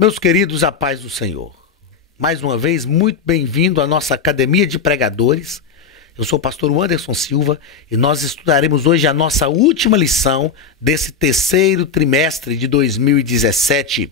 Meus queridos, a paz do Senhor. Mais uma vez, muito bem-vindo à nossa Academia de Pregadores. Eu sou o pastor Anderson Silva e nós estudaremos hoje a nossa última lição desse terceiro trimestre de 2017.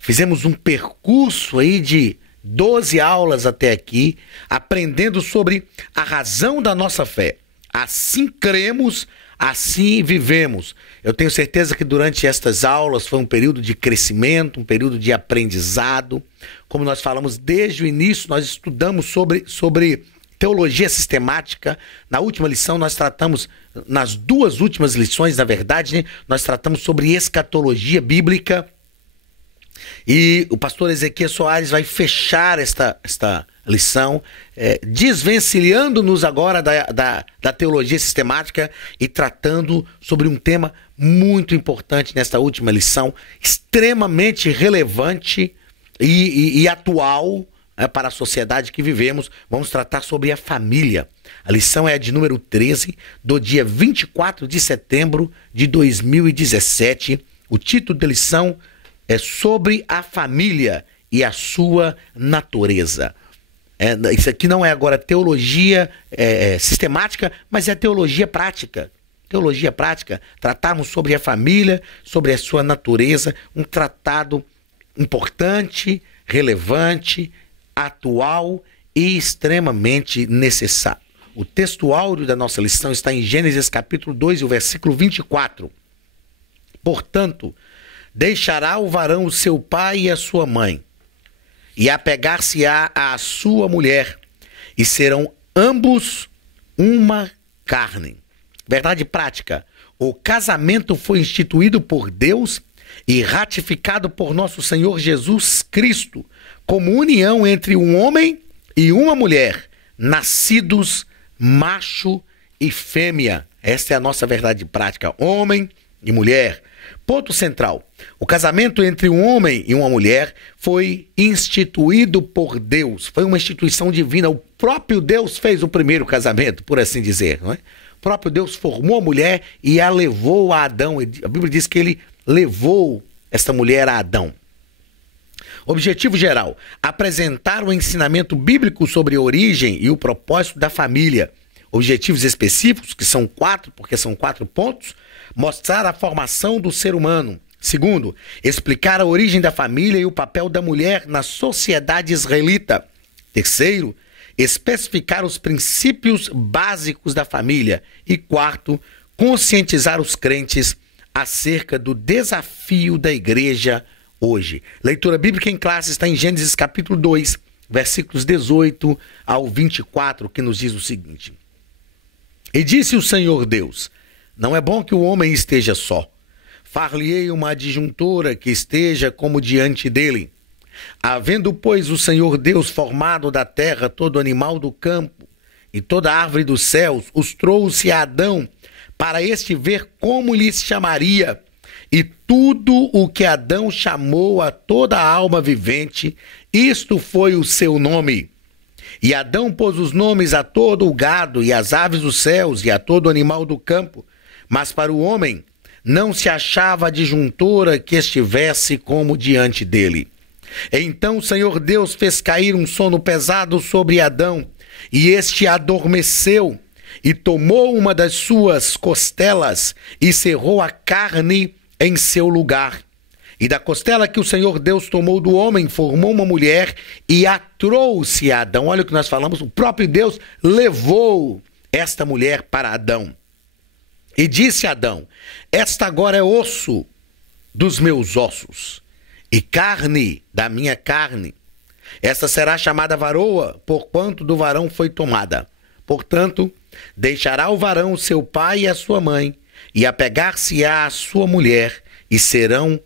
Fizemos um percurso aí de 12 aulas até aqui, aprendendo sobre a razão da nossa fé. Assim cremos, assim vivemos. Eu tenho certeza que durante estas aulas foi um período de crescimento, um período de aprendizado. Como nós falamos desde o início, nós estudamos sobre teologia sistemática. Na última lição nós tratamos, nas duas últimas lições, na verdade, né, nós tratamos sobre escatologia bíblica. E o pastor Ezequiel Soares vai fechar esta lição, desvencilhando-nos agora da teologia sistemática e tratando sobre um tema muito importante nesta última lição, extremamente relevante e atual para a sociedade que vivemos. Vamos tratar sobre a família. A lição é a de número 13, do dia 24 de setembro de 2017. O título da lição é sobre a família e a sua natureza. Isso aqui não é agora teologia sistemática, mas é teologia prática. Teologia prática, tratarmos sobre a família, sobre a sua natureza, um tratado importante, relevante, atual e extremamente necessário. O texto áureo da nossa lição está em Gênesis capítulo 2, o versículo 24. Portanto, deixará o varão o seu pai e a sua mãe, e apegar-se-á à sua mulher, e serão ambos uma carne. Verdade prática: o casamento foi instituído por Deus e ratificado por nosso Senhor Jesus Cristo como união entre um homem e uma mulher, nascidos macho e fêmea. Esta é a nossa verdade prática: homem e mulher. Ponto central: o casamento entre um homem e uma mulher foi instituído por Deus. Foi uma instituição divina. O próprio Deus fez o primeiro casamento, por assim dizer, não é? O próprio Deus formou a mulher e a levou a Adão. A Bíblia diz que ele levou esta mulher a Adão. Objetivo geral: apresentar o ensinamento bíblico sobre a origem e o propósito da família. Objetivos específicos, que são 4, porque são 4 pontos: mostrar a formação do ser humano. Segundo, explicar a origem da família e o papel da mulher na sociedade israelita. Terceiro, especificar os princípios básicos da família. E quarto, conscientizar os crentes acerca do desafio da igreja hoje. Leitura bíblica em classe está em Gênesis capítulo 2, versículos 18 ao 24, que nos diz o seguinte: E disse o Senhor Deus: Não é bom que o homem esteja só. Far-lhe-ei uma adjuntora que esteja como diante dele. Havendo, pois, o Senhor Deus formado da terra todo animal do campo e toda árvore dos céus, os trouxe a Adão, para este ver como lhe chamaria. E tudo o que Adão chamou a toda a alma vivente, isto foi o seu nome. E Adão pôs os nomes a todo o gado e às aves dos céus e a todo animal do campo. Mas para o homem não se achava adjuntora que estivesse como diante dele. Então o Senhor Deus fez cair um sono pesado sobre Adão, e este adormeceu, e tomou uma das suas costelas e cerrou a carne em seu lugar. E da costela que o Senhor Deus tomou do homem, formou uma mulher e a trouxe a Adão. Olha o que nós falamos: o próprio Deus levou esta mulher para Adão. E disse a Adão: Esta agora é osso dos meus ossos e carne da minha carne. Esta será chamada varoa, porquanto do varão foi tomada. Portanto, deixará o varão seu pai e a sua mãe, e apegar-se-á à sua mulher, e serão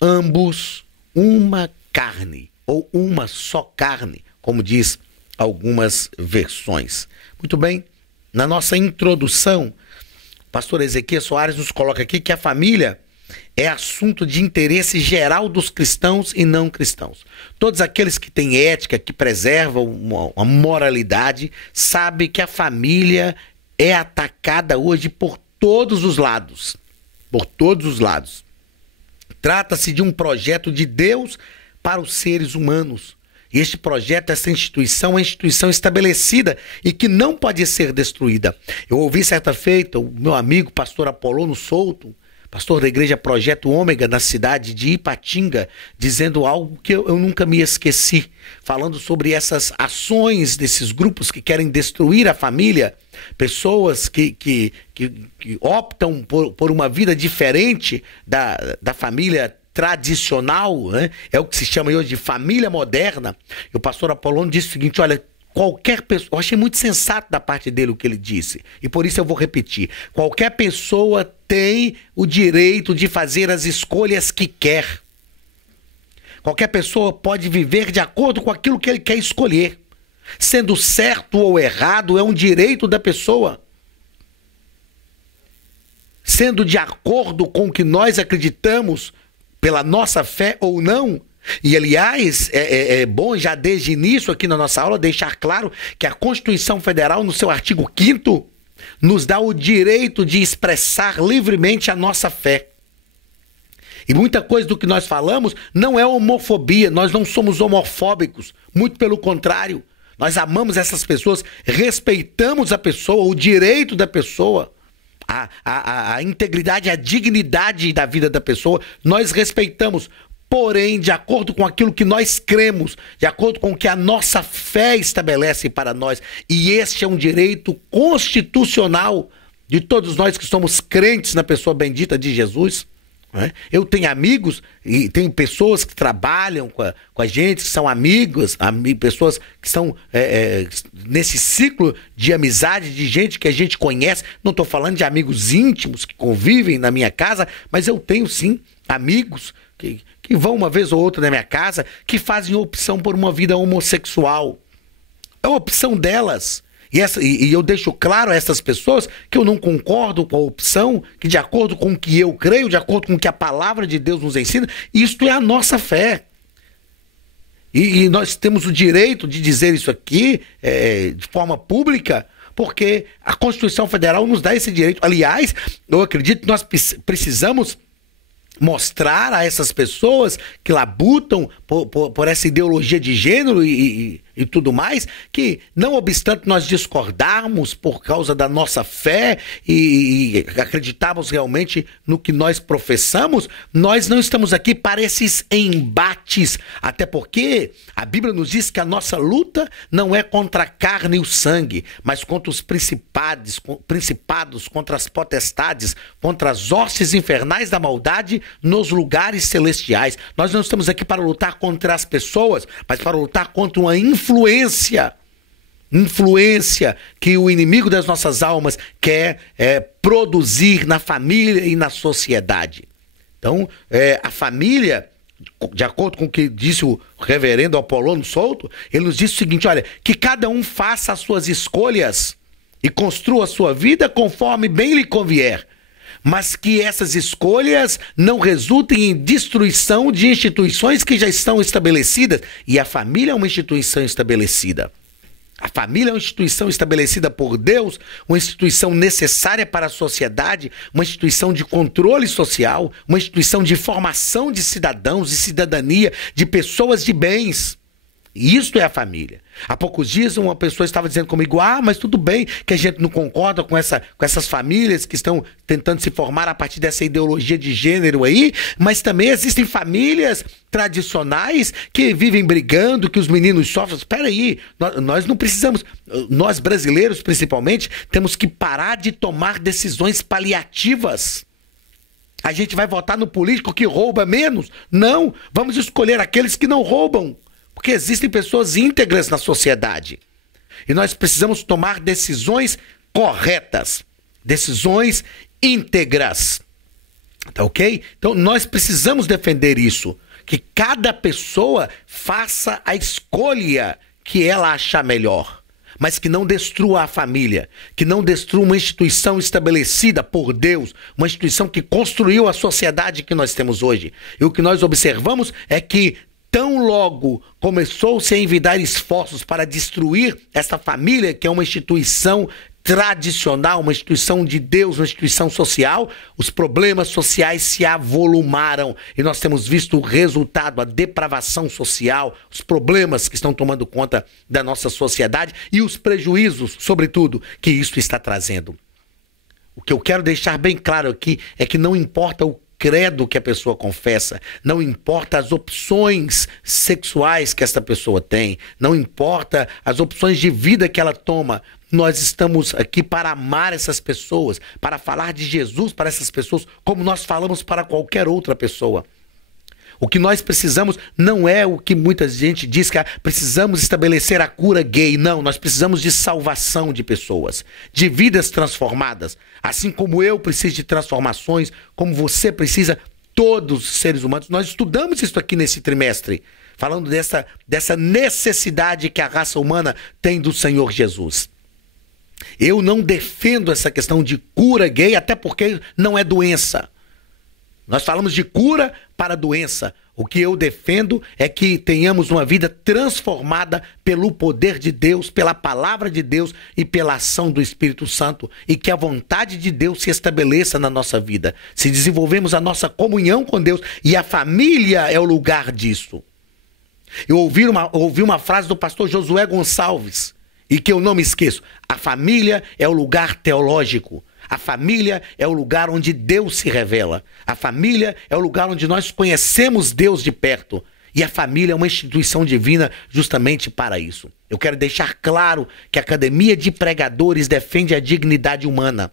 ambos uma carne, ou uma só carne, como diz algumas versões. Muito bem, na nossa introdução, o pastor Ezequiel Soares nos coloca aqui que a família é assunto de interesse geral dos cristãos e não cristãos. Todos aqueles que têm ética, que preservam uma moralidade, sabem que a família é atacada hoje por todos os lados. Por todos os lados. Trata-se de um projeto de Deus para os seres humanos. E este projeto, essa instituição, é uma instituição estabelecida e que não pode ser destruída. Eu ouvi certa feita o meu amigo, pastor Apolônio Souto, pastor da igreja Projeto Ômega, na cidade de Ipatinga, dizendo algo que eu nunca me esqueci, falando sobre essas ações desses grupos que querem destruir a família, pessoas que optam por uma vida diferente da família tradicional, né? É o que se chama hoje de família moderna. E o pastor Apolônio disse o seguinte: olha, qualquer pessoa, eu achei muito sensato da parte dele o que ele disse, e por isso eu vou repetir: qualquer pessoa tem o direito de fazer as escolhas que quer. Qualquer pessoa pode viver de acordo com aquilo que ele quer escolher. Sendo certo ou errado, é um direito da pessoa. Sendo de acordo com o que nós acreditamos, pela nossa fé ou não. E, aliás, é bom já desde início aqui na nossa aula deixar claro que a Constituição Federal, no seu artigo 5º, nos dá o direito de expressar livremente a nossa fé. E muita coisa do que nós falamos não é homofobia, nós não somos homofóbicos, muito pelo contrário. Nós amamos essas pessoas, respeitamos a pessoa, o direito da pessoa, a integridade, a dignidade da vida da pessoa, nós respeitamos. Porém, de acordo com aquilo que nós cremos, de acordo com o que a nossa fé estabelece para nós, e este é um direito constitucional de todos nós que somos crentes na pessoa bendita de Jesus. Né? Eu tenho amigos e tenho pessoas que trabalham com a gente, que são amigos, pessoas que estão nesse ciclo de amizade, de gente que a gente conhece. Não estou falando de amigos íntimos que convivem na minha casa, mas eu tenho sim amigos que vão uma vez ou outra na minha casa, que fazem opção por uma vida homossexual. É a opção delas. E eu deixo claro a essas pessoas que eu não concordo com a opção, que de acordo com o que eu creio, de acordo com o que a palavra de Deus nos ensina, isto é a nossa fé. E nós temos o direito de dizer isso aqui de forma pública, porque a Constituição Federal nos dá esse direito. Aliás, eu acredito que nós precisamos mostrar a essas pessoas que labutam por essa ideologia de gênero e tudo mais, que não obstante nós discordarmos por causa da nossa fé e acreditarmos realmente no que nós professamos, nós não estamos aqui para esses embates, até porque a Bíblia nos diz que a nossa luta não é contra a carne e o sangue, mas contra os principados, contra as potestades, contra as hostes infernais da maldade nos lugares celestiais. Nós não estamos aqui para lutar contra as pessoas, mas para lutar contra uma influência que o inimigo das nossas almas quer produzir na família e na sociedade. Então, a família, de acordo com o que disse o reverendo Apolônio Souto, ele nos disse o seguinte: olha, que cada um faça as suas escolhas e construa a sua vida conforme bem lhe convier, mas que essas escolhas não resultem em destruição de instituições que já estão estabelecidas. E a família é uma instituição estabelecida. A família é uma instituição estabelecida por Deus, uma instituição necessária para a sociedade, uma instituição de controle social, uma instituição de formação de cidadãos, de cidadania, de pessoas de bens. Isto é a família. Há poucos dias uma pessoa estava dizendo comigo: mas tudo bem que a gente não concorda com essas famílias que estão tentando se formar a partir dessa ideologia de gênero aí, mas também existem famílias tradicionais que vivem brigando, que os meninos sofrem. Espera aí, nós não precisamos, nós brasileiros principalmente, temos que parar de tomar decisões paliativas. A gente vai votar no político que rouba menos? Não, vamos escolher aqueles que não roubam. Porque existem pessoas íntegras na sociedade. E nós precisamos tomar decisões corretas. Decisões íntegras. Tá ok? Então nós precisamos defender isso. Que cada pessoa faça a escolha que ela achar melhor. Mas que não destrua a família. Que não destrua uma instituição estabelecida por Deus. Uma instituição que construiu a sociedade que nós temos hoje. E o que nós observamos é que tão logo começou-se a envidar esforços para destruir essa família, que é uma instituição tradicional, uma instituição de Deus, uma instituição social, os problemas sociais se avolumaram e nós temos visto o resultado, a depravação social, os problemas que estão tomando conta da nossa sociedade e os prejuízos, sobretudo, que isso está trazendo. O que eu quero deixar bem claro aqui é que não importa o credo que a pessoa confessa, não importa as opções sexuais que essa pessoa tem, não importa as opções de vida que ela toma, nós estamos aqui para amar essas pessoas, para falar de Jesus para essas pessoas, como nós falamos para qualquer outra pessoa. O que nós precisamos não é o que muita gente diz que precisamos estabelecer a cura gay. Não, nós precisamos de salvação de pessoas, de vidas transformadas. Assim como eu preciso de transformações, como você precisa, todos os seres humanos. Nós estudamos isso aqui nesse trimestre, falando dessa necessidade que a raça humana tem do Senhor Jesus. Eu não defendo essa questão de cura gay, até porque não é doença. Nós falamos de cura para a doença. O que eu defendo é que tenhamos uma vida transformada pelo poder de Deus, pela palavra de Deus e pela ação do Espírito Santo, e que a vontade de Deus se estabeleça na nossa vida. Se desenvolvemos a nossa comunhão com Deus, e a família é o lugar disso. Eu ouvi uma frase do pastor Josué Gonçalves, e que eu não me esqueço: a família é o lugar teológico. A família é o lugar onde Deus se revela. A família é o lugar onde nós conhecemos Deus de perto. E a família é uma instituição divina justamente para isso. Eu quero deixar claro que a Academia de Pregadores defende a dignidade humana.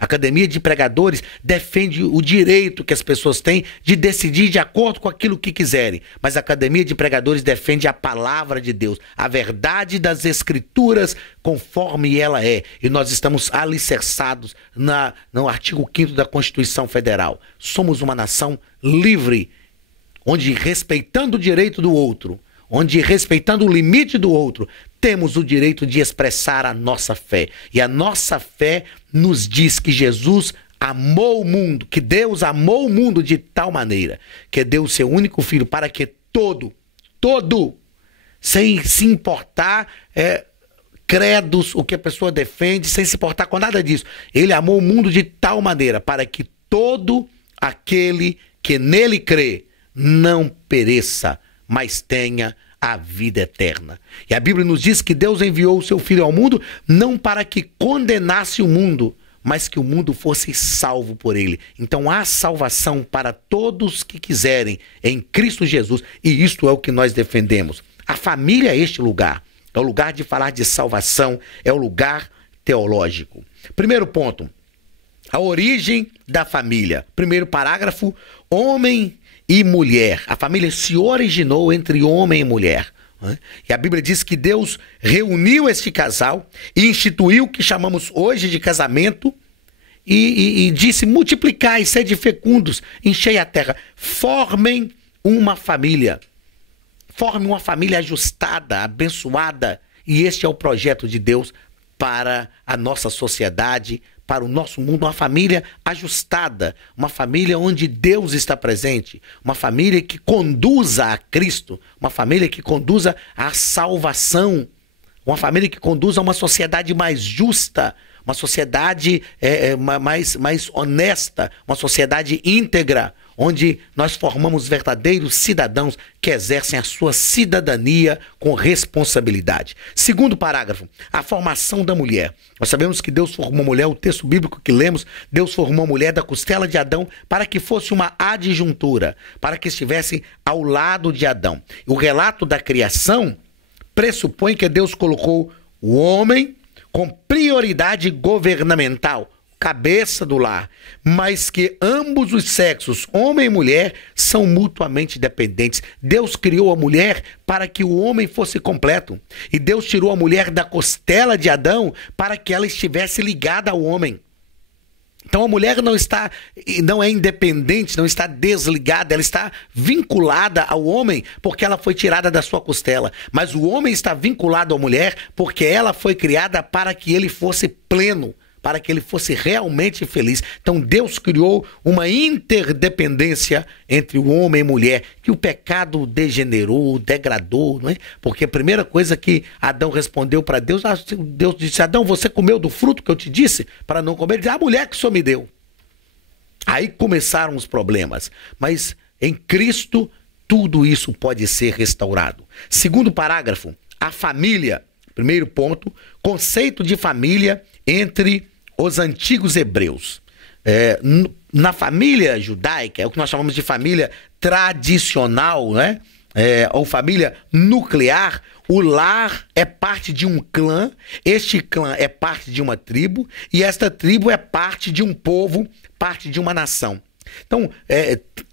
A Academia de Pregadores defende o direito que as pessoas têm de decidir de acordo com aquilo que quiserem. Mas a Academia de Pregadores defende a palavra de Deus, a verdade das Escrituras conforme ela é. E nós estamos alicerçados no artigo 5º da Constituição Federal. Somos uma nação livre, onde respeitando o direito do outro, onde respeitando o limite do outro, temos o direito de expressar a nossa fé. E a nossa fé nos diz que Jesus amou o mundo, que Deus amou o mundo de tal maneira que deu o seu único filho para que todo, sem se importar credos, o que a pessoa defende, sem se importar com nada disso, ele amou o mundo de tal maneira para que todo aquele que nele crê não pereça, mas tenha a vida eterna. E a Bíblia nos diz que Deus enviou o seu Filho ao mundo não para que condenasse o mundo, mas que o mundo fosse salvo por ele. Então há salvação para todos que quiserem em Cristo Jesus, e isto é o que nós defendemos. A família é este lugar, é o lugar de falar de salvação, é o lugar teológico. Primeiro ponto, a origem da família. Primeiro parágrafo, homem e mulher. A família se originou entre homem e mulher. E a Bíblia diz que Deus reuniu este casal e instituiu o que chamamos hoje de casamento e disse: multiplicai, sede fecundos, enchei a terra, formem uma família. Formem uma família ajustada, abençoada. E este é o projeto de Deus para a nossa sociedade, para o nosso mundo, uma família ajustada, uma família onde Deus está presente, uma família que conduza a Cristo, uma família que conduza à salvação, uma família que conduza a uma sociedade mais justa, uma sociedade mais honesta, uma sociedade íntegra, onde nós formamos verdadeiros cidadãos que exercem a sua cidadania com responsabilidade. Segundo parágrafo, a formação da mulher. Nós sabemos que Deus formou a mulher, o texto bíblico que lemos, Deus formou a mulher da costela de Adão para que fosse uma adjuntura, para que estivesse ao lado de Adão. O relato da criação pressupõe que Deus colocou o homem com prioridade governamental, cabeça do lar, mas que ambos os sexos, homem e mulher, são mutuamente dependentes. Deus criou a mulher para que o homem fosse completo, e Deus tirou a mulher da costela de Adão para que ela estivesse ligada ao homem. Então a mulher não é independente, não está desligada, ela está vinculada ao homem porque ela foi tirada da sua costela. Mas o homem está vinculado à mulher porque ela foi criada para que ele fosse pleno, para que ele fosse realmente feliz. Então Deus criou uma interdependência entre o homem e a mulher, que o pecado degenerou, degradou, não é? Porque a primeira coisa que Adão respondeu para Deus, Deus disse: Adão, você comeu do fruto que eu te disse para não comer? Ele disse: a mulher que o Senhor me deu. Aí começaram os problemas, mas em Cristo tudo isso pode ser restaurado. Segundo parágrafo, a família. Primeiro ponto, conceito de família entre os antigos hebreus. Na família judaica, é o que nós chamamos de família tradicional, né? Ou família nuclear. O lar é parte de um clã, este clã é parte de uma tribo, e esta tribo é parte de um povo, parte de uma nação. Então,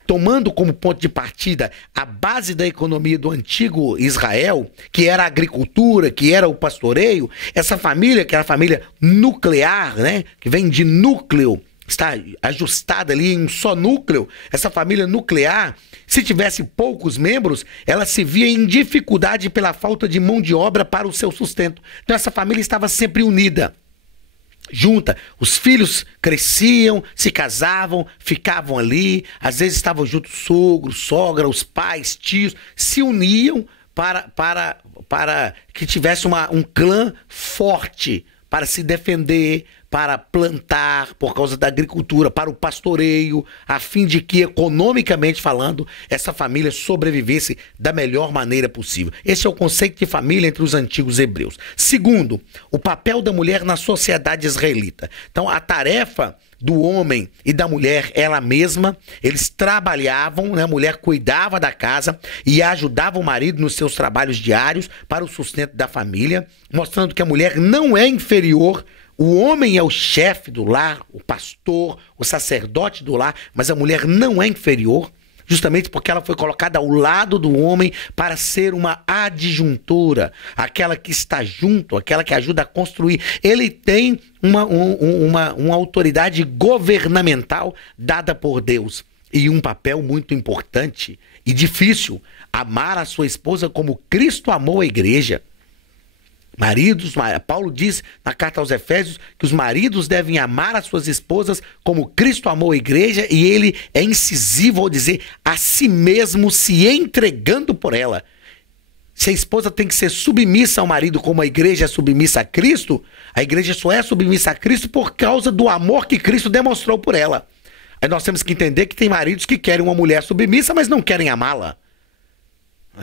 tomando como ponto de partida a base da economia do antigo Israel, que era a agricultura, que era o pastoreio, essa família, que era a família nuclear, né, que vem de núcleo, está ajustada ali em um só núcleo, essa família nuclear, se tivesse poucos membros, ela se via em dificuldade pela falta de mão de obra para o seu sustento. Então essa família estava sempre unida, junta. Os filhos cresciam, se casavam, ficavam ali, às vezes estavam juntos sogro, sogra, os pais, tios, se uniam para que tivesse um clã forte, para se defender, para plantar, por causa da agricultura, para o pastoreio, a fim de que, economicamente falando, essa família sobrevivesse da melhor maneira possível. Esse é o conceito de família entre os antigos hebreus. Segundo, o papel da mulher na sociedade israelita. Então, a tarefa do homem e da mulher ela mesma, eles trabalhavam, né? A mulher cuidava da casa e ajudava o marido nos seus trabalhos diários para o sustento da família, mostrando que a mulher não é inferior. O homem é o chefe do lar, o pastor, o sacerdote do lar, mas a mulher não é inferior, justamente porque ela foi colocada ao lado do homem para ser uma adjuntora, aquela que está junto, aquela que ajuda a construir. Ele tem uma autoridade governamental dada por Deus e um papel muito importante e difícil: amar a sua esposa como Cristo amou a igreja. Maridos, Paulo diz na carta aos Efésios que os maridos devem amar as suas esposas como Cristo amou a igreja, e ele é incisivo ao dizer a si mesmo, se entregando por ela. Se a esposa tem que ser submissa ao marido como a igreja é submissa a Cristo, a igreja só é submissa a Cristo por causa do amor que Cristo demonstrou por ela. Aí nós temos que entender que tem maridos que querem uma mulher submissa, mas não querem amá-la.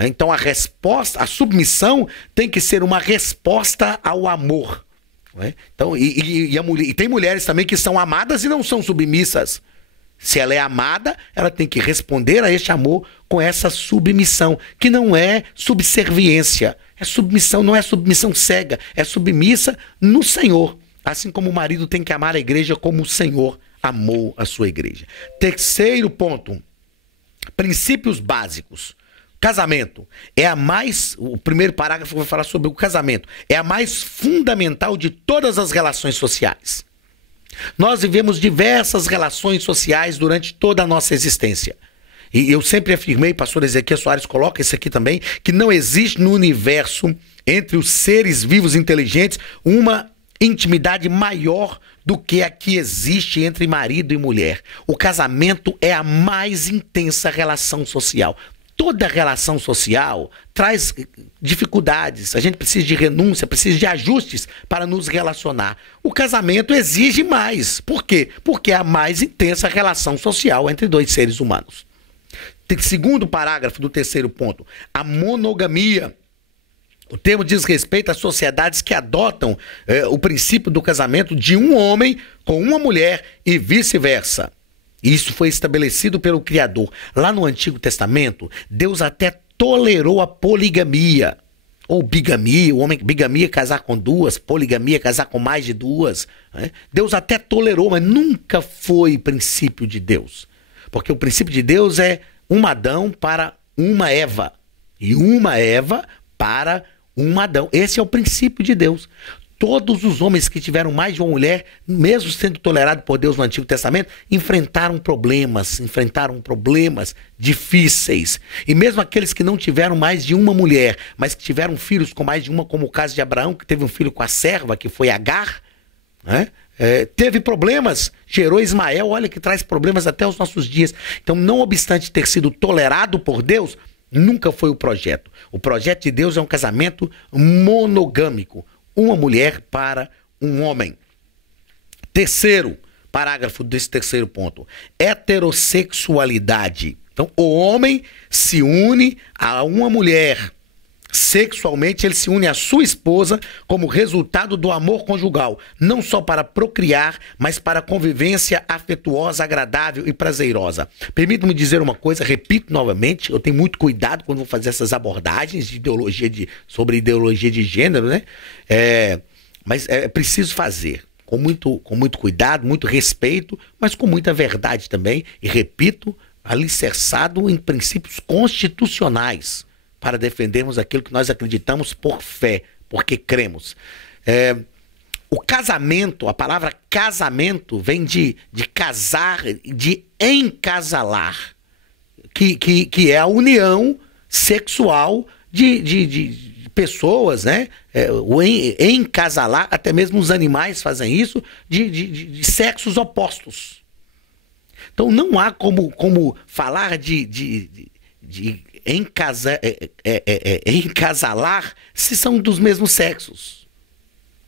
Então a resposta, a submissão tem que ser uma resposta ao amor, não é? Então, e tem mulheres também que são amadas e não são submissas. Se ela é amada, ela tem que responder a este amor com essa submissão, que não é subserviência. É submissão, não é submissão cega, é submissa no Senhor. Assim como o marido tem que amar a igreja como o Senhor amou a sua igreja. Terceiro ponto, princípios básicos. Casamento é o primeiro parágrafo vai falar sobre o casamento, é a mais fundamental de todas as relações sociais. Nós vivemos diversas relações sociais durante toda a nossa existência. E eu sempre afirmei, pastor Ezequiel Soares coloca isso aqui também, que não existe no universo, entre os seres vivos inteligentes, uma intimidade maior do que a que existe entre marido e mulher. O casamento é a mais intensa relação social. Toda relação social traz dificuldades, a gente precisa de renúncia, precisa de ajustes para nos relacionar. O casamento exige mais. Por quê? Porque é a mais intensa relação social entre dois seres humanos. Segundo parágrafo do terceiro ponto, a monogamia. O termo diz respeito às sociedades que adotam o princípio do casamento de um homem com uma mulher e vice-versa. Isso foi estabelecido pelo Criador. Lá no Antigo Testamento, Deus até tolerou a poligamia. Ou bigamia, o homem bigamia casar com duas, poligamia casar com mais de duas. Né? Deus até tolerou, mas nunca foi princípio de Deus. Porque o princípio de Deus é um Adão para uma Eva. E uma Eva para um Adão. Esse é o princípio de Deus. Todos os homens que tiveram mais de uma mulher, mesmo sendo tolerados por Deus no Antigo Testamento, enfrentaram problemas difíceis. E mesmo aqueles que não tiveram mais de uma mulher, mas que tiveram filhos com mais de uma, como o caso de Abraão, que teve um filho com a serva, que foi Agar, né? teve problemas, gerou Ismael, olha que traz problemas até os nossos dias. Então, não obstante ter sido tolerado por Deus, nunca foi o projeto. O projeto de Deus é um casamento monogâmico, uma mulher para um homem. Terceiro parágrafo desse terceiro ponto, heterossexualidade. Então, o homem se une a uma mulher. Sexualmente, ele se une à sua esposa como resultado do amor conjugal, não só para procriar, mas para convivência afetuosa, agradável e prazerosa. Permita-me dizer uma coisa, repito novamente, eu tenho muito cuidado quando vou fazer essas abordagens de sobre ideologia de gênero, né? Mas é preciso fazer com muito cuidado, muito respeito, mas com muita verdade também, e repito, alicerçado em princípios constitucionais, para defendermos aquilo que nós acreditamos por fé, porque cremos. O casamento, a palavra casamento vem de casar, de encasalar, que é a união sexual de pessoas, né? O encasalar, até mesmo os animais fazem isso, de sexos opostos. Então não há como falar de encasalar se são dos mesmos sexos.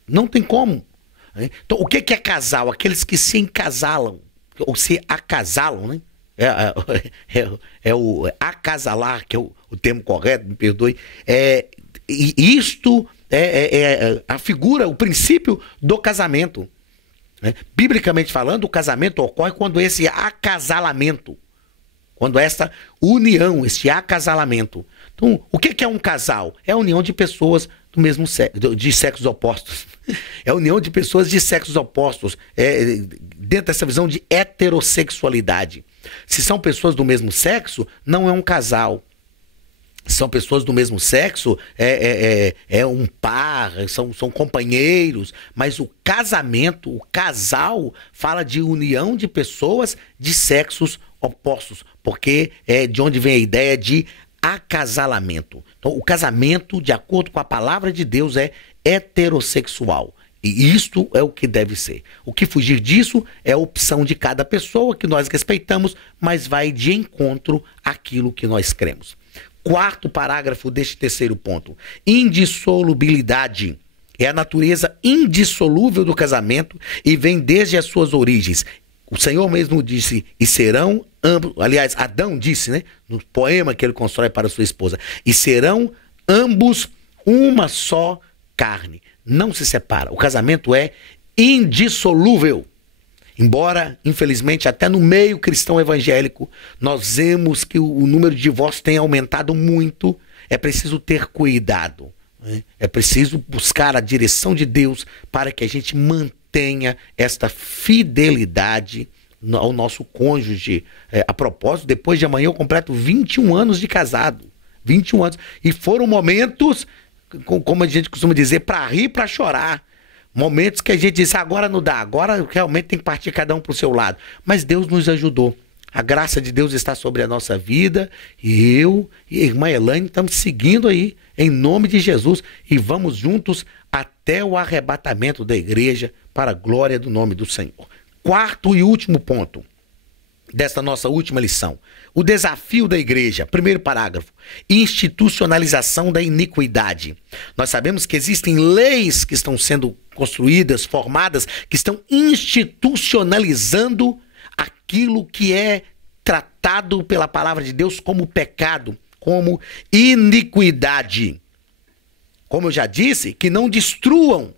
Não tem como. Então, o que é casal? Aqueles que se encasalam, ou se acasalam, né? O acasalar, que é o termo correto, me perdoe. E isto é a figura, o princípio do casamento. Biblicamente falando, o casamento ocorre quando esse acasalamento, quando essa união, esse acasalamento. Então, o que é um casal? É a união de pessoas do mesmo sexo, de sexos opostos. É a união de pessoas de sexos opostos, dentro dessa visão de heterossexualidade. Se são pessoas do mesmo sexo, não é um casal. Se são pessoas do mesmo sexo, é um par, são companheiros. Mas o casamento, o casal, fala de união de pessoas de sexos opostos, porque é de onde vem a ideia de acasalamento. Então, o casamento, de acordo com a palavra de Deus, é heterossexual. E isto é o que deve ser. O que fugir disso é a opção de cada pessoa, que nós respeitamos, mas vai de encontro àquilo que nós cremos. Quarto parágrafo deste terceiro ponto. Indissolubilidade. É a natureza indissolúvel do casamento e vem desde as suas origens. O Senhor mesmo disse, e serão ambos, aliás, Adão disse, né, no poema que ele constrói para sua esposa, e serão ambos uma só carne. Não se separa. O casamento é indissolúvel. Embora, infelizmente, até no meio cristão evangélico, nós vemos que o número de divórcios tem aumentado muito. É preciso ter cuidado, né? É preciso buscar a direção de Deus para que a gente mantenha esta fidelidade ao nosso cônjuge. A propósito, depois de amanhã eu completo 21 anos de casado. 21 anos. E foram momentos, como a gente costuma dizer, para rir e para chorar. Momentos que a gente disse, agora não dá, agora realmente tem que partir cada um para o seu lado. Mas Deus nos ajudou. A graça de Deus está sobre a nossa vida. E eu e a irmã Elaine estamos seguindo aí, em nome de Jesus. E vamos juntos até o arrebatamento da igreja, para a glória do nome do Senhor. Quarto e último ponto desta nossa última lição. O desafio da igreja, primeiro parágrafo, institucionalização da iniquidade. Nós sabemos que existem leis que estão sendo construídas, formadas, que estão institucionalizando aquilo que é tratado pela palavra de Deus como pecado, como iniquidade. Como eu já disse, que não destruam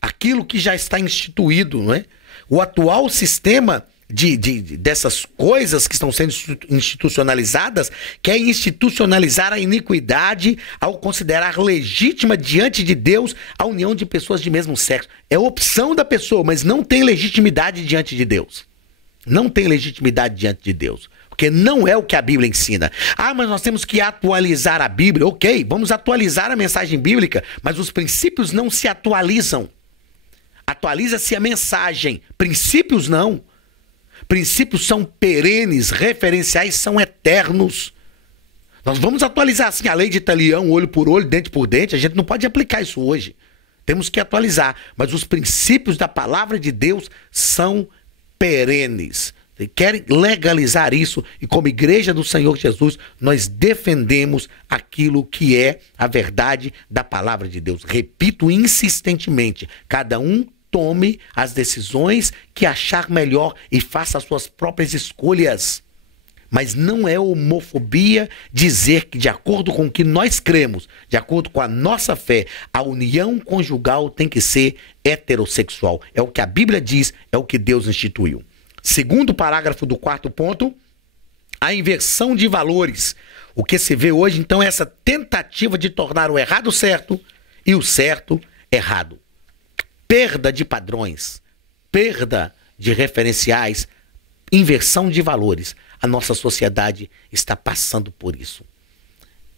aquilo que já está instituído, não é? O atual sistema dessas coisas que estão sendo institucionalizadas, quer institucionalizar a iniquidade ao considerar legítima diante de Deus a união de pessoas de mesmo sexo. É opção da pessoa, mas não tem legitimidade diante de Deus. Não tem legitimidade diante de Deus. Porque não é o que a Bíblia ensina. Ah, mas nós temos que atualizar a Bíblia. Ok, vamos atualizar a mensagem bíblica, mas os princípios não se atualizam. Atualiza-se a mensagem, princípios não. Princípios são perenes, referenciais são eternos. Nós vamos atualizar assim a lei de talião, olho por olho, dente por dente. A gente não pode aplicar isso hoje. temos que atualizar, mas os princípios da palavra de Deus são perenes. Querem legalizar isso e como igreja do Senhor Jesus, nós defendemos aquilo que é a verdade da palavra de Deus. Repito insistentemente, cada um tome as decisões que achar melhor e faça as suas próprias escolhas. Mas não é homofobia dizer que, de acordo com o que nós cremos, de acordo com a nossa fé, a união conjugal tem que ser heterossexual. É o que a Bíblia diz, é o que Deus instituiu. Segundo parágrafo do 4º ponto, a inversão de valores. O que se vê hoje, então, é essa tentativa de tornar o errado certo e o certo errado. Perda de padrões, perda de referenciais, inversão de valores. A nossa sociedade está passando por isso.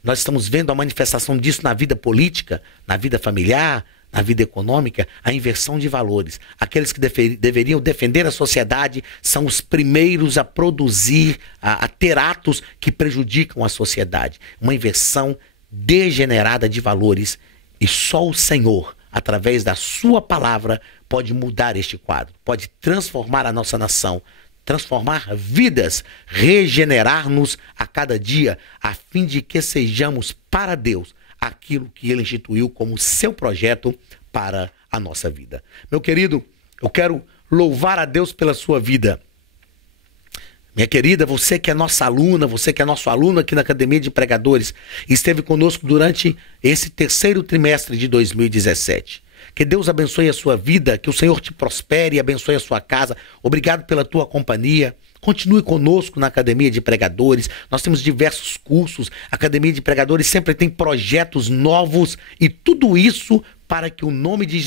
Nós estamos vendo a manifestação disso na vida política, na vida familiar, na vida econômica, a inversão de valores. Aqueles que deveriam defender a sociedade são os primeiros a produzir, a ter atos que prejudicam a sociedade. Uma inversão degenerada de valores. E só o Senhor, através da sua palavra, pode mudar este quadro, pode transformar a nossa nação, transformar vidas, regenerar-nos a cada dia, a fim de que sejamos para Deus aquilo que Ele instituiu como seu projeto para a nossa vida. Meu querido, eu quero louvar a Deus pela sua vida. Minha querida, você que é nossa aluna, você que é nosso aluno aqui na Academia de Pregadores, esteve conosco durante esse 3º trimestre de 2017. Que Deus abençoe a sua vida, que o Senhor te prospere e abençoe a sua casa. Obrigado pela tua companhia. Continue conosco na Academia de Pregadores. Nós temos diversos cursos. A Academia de Pregadores sempre tem projetos novos e tudo isso para que o nome de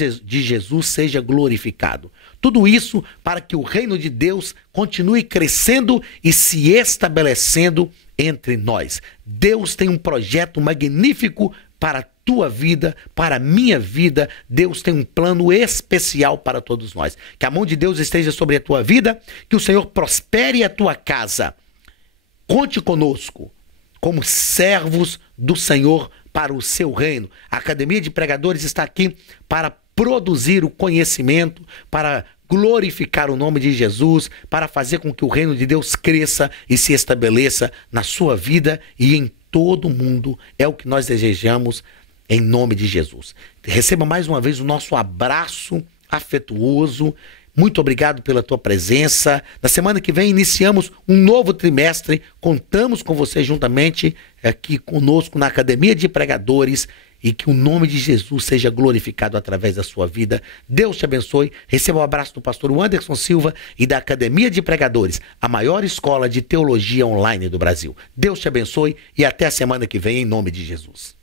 Jesus seja glorificado. Tudo isso para que o reino de Deus continue crescendo e se estabelecendo entre nós. Deus tem um projeto magnífico para a tua vida, para a minha vida. Deus tem um plano especial para todos nós. Que a mão de Deus esteja sobre a tua vida, que o Senhor prospere a tua casa. Conte conosco como servos do Senhor para o seu reino. A Academia de Pregadores está aqui para produzir o conhecimento, para glorificar o nome de Jesus, para fazer com que o reino de Deus cresça e se estabeleça na sua vida e em todo o mundo. É o que nós desejamos em nome de Jesus. Receba mais uma vez o nosso abraço afetuoso. Muito obrigado pela tua presença. Na semana que vem iniciamos um novo trimestre. Contamos com você juntamente aqui conosco na Academia de Pregadores e que o nome de Jesus seja glorificado através da sua vida. Deus te abençoe. Receba o abraço do pastor Anderson Silva e da Academia de Pregadores, a maior escola de teologia online do Brasil. Deus te abençoe e até a semana que vem em nome de Jesus.